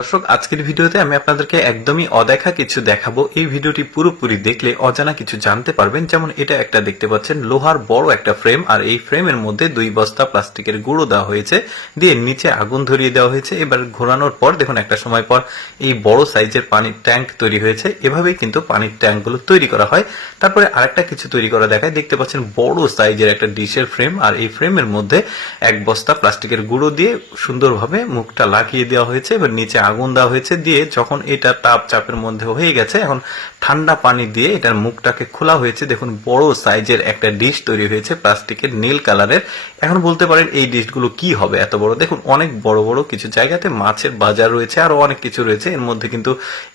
দর্শক, আজকের ভিডিওতে আমি আপনাদেরকে একদমই অদেখা কিছু দেখাবো। এই ভিডিওটি পুরোপুরি দেখলে অজানা কিছু জানতে পারবেন। যেমন এটা একটা দেখতে পাচ্ছেন, লোহার বড় একটা ফ্রেম, আর এই ফ্রেমের মধ্যে দুই বস্তা প্লাস্টিকের গুঁড়ো দেওয়া হয়েছে। দিয়ে নিচে আগুন ধরিয়ে দেওয়া হয়েছে। এবার ঘোরানোর পর, দেখুন, একটা সময় পর এই বড় সাইজের পানির ট্যাঙ্ক তৈরি হয়েছে। এভাবেই কিন্তু পানির ট্যাঙ্কগুলো তৈরি করা হয়। তারপরে আরেকটা কিছু তৈরি করা দেখায়। দেখতে পাচ্ছেন, বড় সাইজের একটা ডিশের ফ্রেম, আর এই ফ্রেমের মধ্যে এক বস্তা প্লাস্টিকের গুঁড়ো দিয়ে সুন্দরভাবে মুখটা লাগিয়ে দেওয়া হয়েছে। এবার নিচে আগুন দেওয়া হয়েছে দিয়ে যখন এটা তাপ চাপের মধ্যে হয়ে গেছে, এখন ঠান্ডা পানি দিয়ে এটার মুখটাকে খোলা হয়েছে। দেখুন, বড় সাইজের একটা ডিশ তৈরি হয়েছে প্লাস্টিকের নীল কালারের। এখন বলতে পারেন এই ডিশগুলো কি হবে এত বড়? দেখুন, অনেক বড় বড় কিছু জায়গাতে মাছের বাজার রয়েছে, আরও অনেক কিছু রয়েছে। এর মধ্যে কিন্তু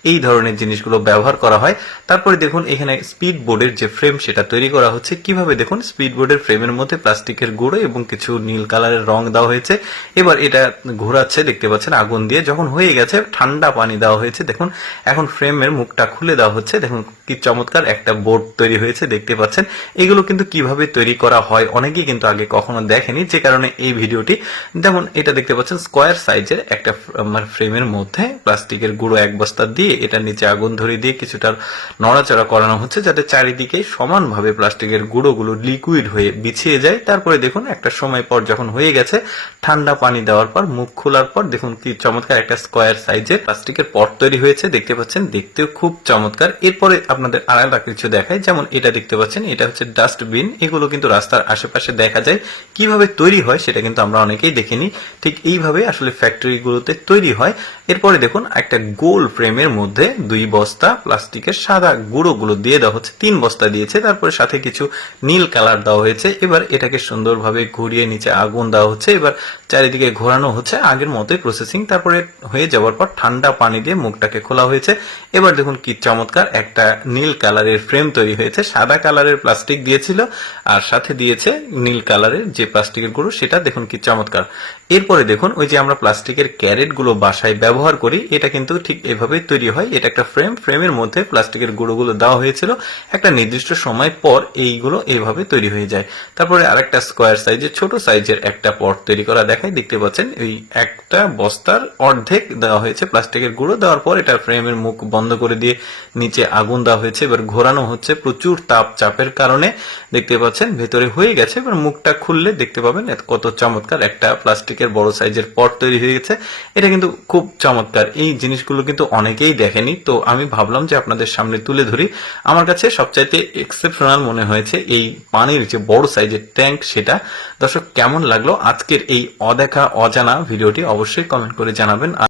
এই ধরনের জিনিসগুলো ব্যবহার করা হয়। তারপরে দেখুন, এখানে স্পিড বোর্ডের যে ফ্রেম সেটা তৈরি করা হচ্ছে। কীভাবে দেখুন স্পিড বোর্ডের ফ্রেমের মধ্যে প্লাস্টিকের গুঁড়ো এবং কিছু নীল কালারের রং দেওয়া হয়েছে। এবার এটা ঘোরাচ্ছে, দেখতে পাচ্ছেন, আগুন দিয়ে। যখন হয়ে গেছে ঠান্ডা পানি দেওয়া হয়েছে। দেখুন, এখন ফ্রেমের মুখটা খুলে দেওয়া হচ্ছে। দেখুন, কি চমৎকার একটা বোর্ড তৈরি হয়েছে, দেখতে পাচ্ছেন। এগুলো কিন্তু কীভাবে তৈরি করা হয়, অনেকেই কিন্তু আগে কখনো দেখেনি। যে কারণে এই ভিডিওটি যেমন এটা দেখতে পাচ্ছেন, স্কোয়ার সাইজের একটা মানে ফ্রেমের মধ্যে প্লাস্টিকের গুঁড়ো এক বস্তা দিয়ে এটার নিচে আগুন ধরিয়ে দিয়ে কিছুটা নড়াচড়া করানো হচ্ছে, যাতে চারিদিকে সমানভাবে প্লাস্টিকের গুঁড়োগুলো লিকুইড হয়ে বিছিয়ে যায়। তারপরে দেখুন, একটা সময় পর যখন হয়ে গেছে, ঠান্ডা পানি দেওয়ার পর, মুখ খোলার পর, দেখুন, কি চমৎকার একটা স্কোয়ার সাইজের প্লাস্টিকের পট তৈরি হয়েছে, দেখতে পাচ্ছেন, দেখতেও খুব চমৎকার। এরপরে আপনাদের আলাদা কিছু দেখায় যেমন এটা দেখতে পাচ্ছেন, এটা হচ্ছে ডাস্টবিন। এগুলো কিন্তু রাস্তার আশেপাশে দেখা যায়। কীভাবে তৈরি হয় সেটা কিন্তু আমরা অনেকেই দেখিনি। ঠিক এইভাবে আসলে ফ্যাক্টরিগুলোতে তৈরি হয়। এরপরে দেখুন, একটা গোল ফ্রেমের মধ্যে দুই বস্তা প্লাস্টিকের সাদা গুঁড়োগুলো দিয়ে দেওয়া হচ্ছে, তিন বস্তা দিয়েছে। তারপরে সাথে কিছু নীল কালার দেওয়া হয়েছে। এবার এটাকে সুন্দরভাবে ঘুরিয়ে নিচে আগুন দেওয়া হচ্ছে। এবার চারিদিকে ঘোরানো হচ্ছে আগের মতোই প্রসেসিং তারপরে হয়ে যাওয়ার পর ঠান্ডা পানি দিয়ে মুখটাকে খোলা হয়েছে। এবার দেখুন কি চমৎকার, একটা নীল কালারের ফ্রেম তৈরি হয়েছে, সাদা কালারের প্লাস্টিক দিয়েছিল, আর সাথে দিয়েছে নীল কালারের যে প্লাস্টিকের গুঁড়ো, সেটা দেখুন কি চমৎকার। এরপরে দেখুন, ওই যে আমরা প্লাস্টিকের ক্যারেটগুলো বাসায় ব্যবহার করি, এটা কিন্তু ঠিক এভাবেই তৈরি হয়। এটা একটা ফ্রেম, ফ্রেমের মধ্যে প্লাস্টিকের গুঁড়োগুলো দেওয়া হয়েছিল। একটা নির্দিষ্ট সময় পর এইগুলো এইভাবে তৈরি হয়ে যায়। তারপরে আরেকটা স্কোয়ার সাইজের, ছোট সাইজের একটা পট তৈরি করা দেখায়। দেখতে পাচ্ছেন, এই একটা বস্তার অর্ধেক দেওয়া হয়েছে প্লাস্টিকের গুঁড়ো দেওয়ার পর এটা ফ্রেমের মুখ বন্ধ করে দিয়ে নিচে আগুন দেওয়া হয়েছে। এবার ঘোরানো হচ্ছে প্রচুর তাপ চাপের কারণে। দেখতে পাচ্ছেন, ভেতরে হয়ে গেছে। এবার মুখটা খুললে দেখতে পাবেন কত চমৎকার একটা প্লাস্টিকের বড় সাইজের পট তৈরি হয়ে গেছে। এটা কিন্তু খুব চমৎকার। এই জিনিসগুলো কিন্তু অনেকেই দেখেনি। তো আমি ভাবলাম যে আপনাদের সামনে তুলে ধরি। আমার কাছে সবচাইতে এক্সেপশনাল মনে হয়েছে এই পানির যে বড় সাইজের ট্যাঙ্ক সেটা। দর্শক, কেমন লাগল আজকের এই অদেখা, অজানা ভিডিওটি অবশ্যই কমেন্ট করে জানাবেন।